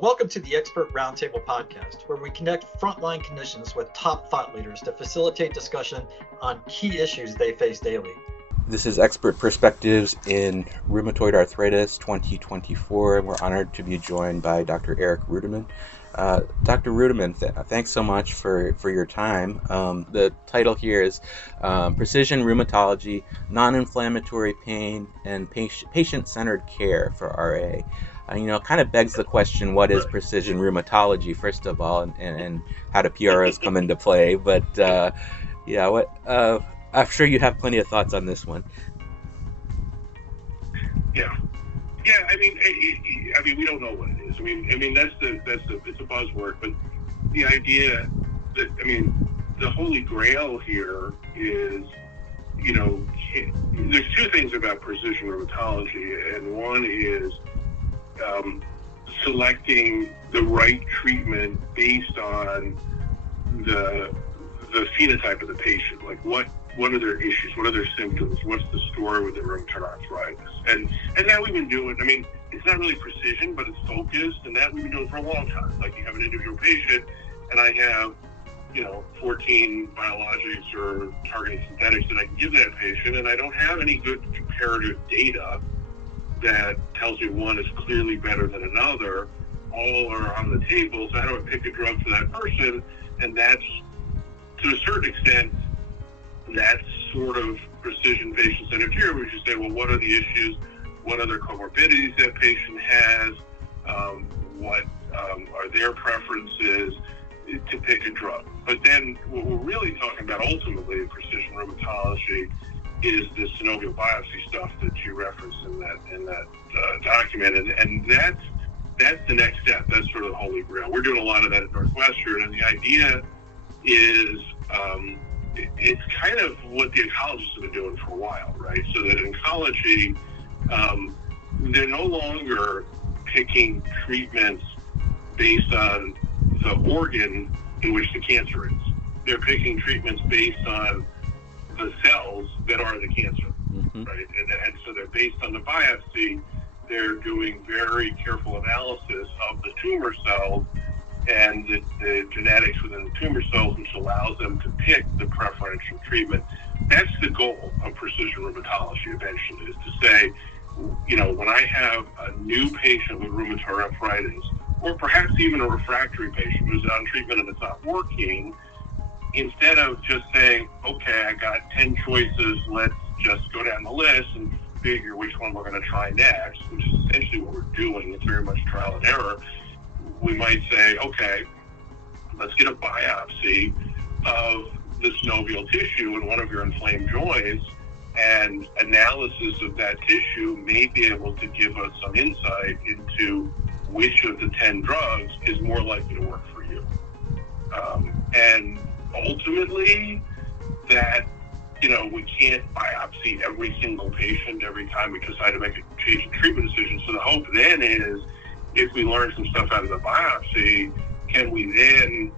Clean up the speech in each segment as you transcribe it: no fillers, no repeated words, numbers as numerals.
Welcome to the Expert Roundtable podcast, where we connect frontline clinicians with top thought leaders to facilitate discussion on key issues they face daily. This is Expert Perspectives in Rheumatoid Arthritis 2024, and we're honored to be joined by Dr. Eric Ruderman. Dr. Ruderman, thanks so much for your time. The title here is Precision Rheumatology, Non-Inflammatory Pain, and Patient-Centered Care for RA. Kind of begs the question, what is precision rheumatology, first of all, and how do PROs come into play? But I'm sure you have plenty of thoughts on this one. Yeah. I mean, we don't know what it is. I mean, it's a buzzword, but the idea that, the holy grail here is, there's two things about precision rheumatology, and one is selecting the right treatment based on the phenotype of the patient. Like what are their issues? What are their symptoms? What's the story with the rheumatoid arthritis? And that we've been doing. I mean, it's not really precision, but it's focused, and that we've been doing for a long time. Like, you have an individual patient, and I have 14 biologics or targeted synthetics that I can give that patient, and I don't have any good comparative data that tells me one is clearly better than another. All are on the table, so how do I pick a drug for that person? And that's, to a certain extent, that's sort of precision patient-centered care, where you say, well, what are the issues? What other comorbidities that patient has? What are their preferences to pick a drug? But then what we're really talking about ultimately in precision rheumatology is the synovial biopsy stuff that you referenced in that document, and that's the next step. That's sort of the holy grail. We're doing a lot of that at Northwestern, and the idea is it's kind of what the oncologists have been doing for a while, right? So that in oncology, they're no longer picking treatments based on the organ in which the cancer is. They're picking treatments based on the cells that are the cancer, right? And so they're based on the biopsy. They're doing very careful analysis of the tumor cells and the genetics within the tumor cells, which allows them to pick the preferential treatment. That's the goal of precision rheumatology eventually, is to say, when I have a new patient with rheumatoid arthritis, or perhaps even a refractory patient who's on treatment and it's not working, instead of just saying, okay, I got 10 choices, let's just go down the list and figure which one we're going to try next, which is essentially what we're doing. It's very much trial and error. We might say, okay, let's get a biopsy of the synovial tissue in one of your inflamed joints, and analysis of that tissue may be able to give us some insight into which of the 10 drugs is more likely to work for you. And ultimately, that, we can't biopsy every single patient every time we decide to make a change in treatment decision. So the hope then is, if we learn some stuff out of the biopsy, can we then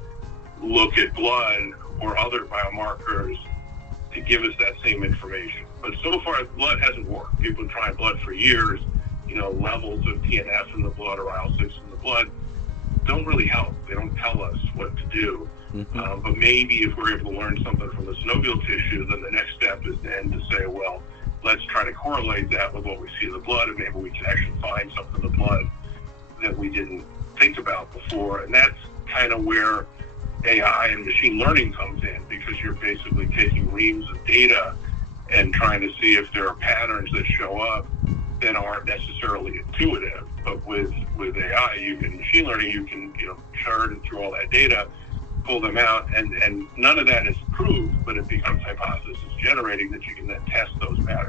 look at blood or other biomarkers to give us that same information? But so far, blood hasn't worked. People have been trying blood for years. Levels of TNF in the blood or IL-6 in the blood don't really help. They don't tell us what to do. But maybe if we're able to learn something from the synovial tissue, then the next step is then to say, well, let's try to correlate that with what we see in the blood, and maybe we can actually find something in the blood that we didn't think about before. And that's kind of where AI and machine learning comes in, because you're basically taking reams of data and trying to see if there are patterns that show up that aren't necessarily intuitive. But with AI, machine learning, you can churn through all that data, pull them out, and none of that is proved, but it becomes hypothesis generating that you can then test those patterns.